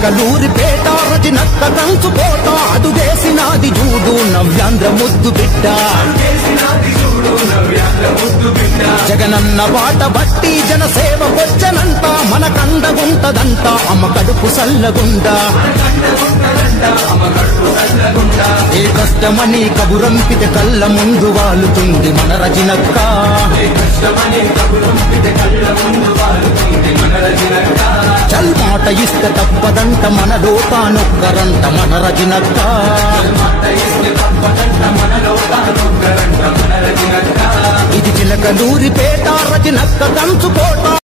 చిలకలూరిపేట రజనక్క కంచుకోట అడుగేసినాది జూడు నవ్యాంధ్ర ముద్దు బిడ్డ జగనన్న బాట బట్టి జనసేవ వచ్చనంట మన కండగుంటదంట అమ్మ కడుపు సల్లగుండా ఏ కష్టమని కబురంపితే కళ్ళ ముందు వాలుతుంది మన రజనక్క చల్ మాట ఇస్తే తప్పదంట మనలో తానొక్కరంట మన రజనక్క ఇది చిలకలూరిపేట రజనక్క కంచుకోట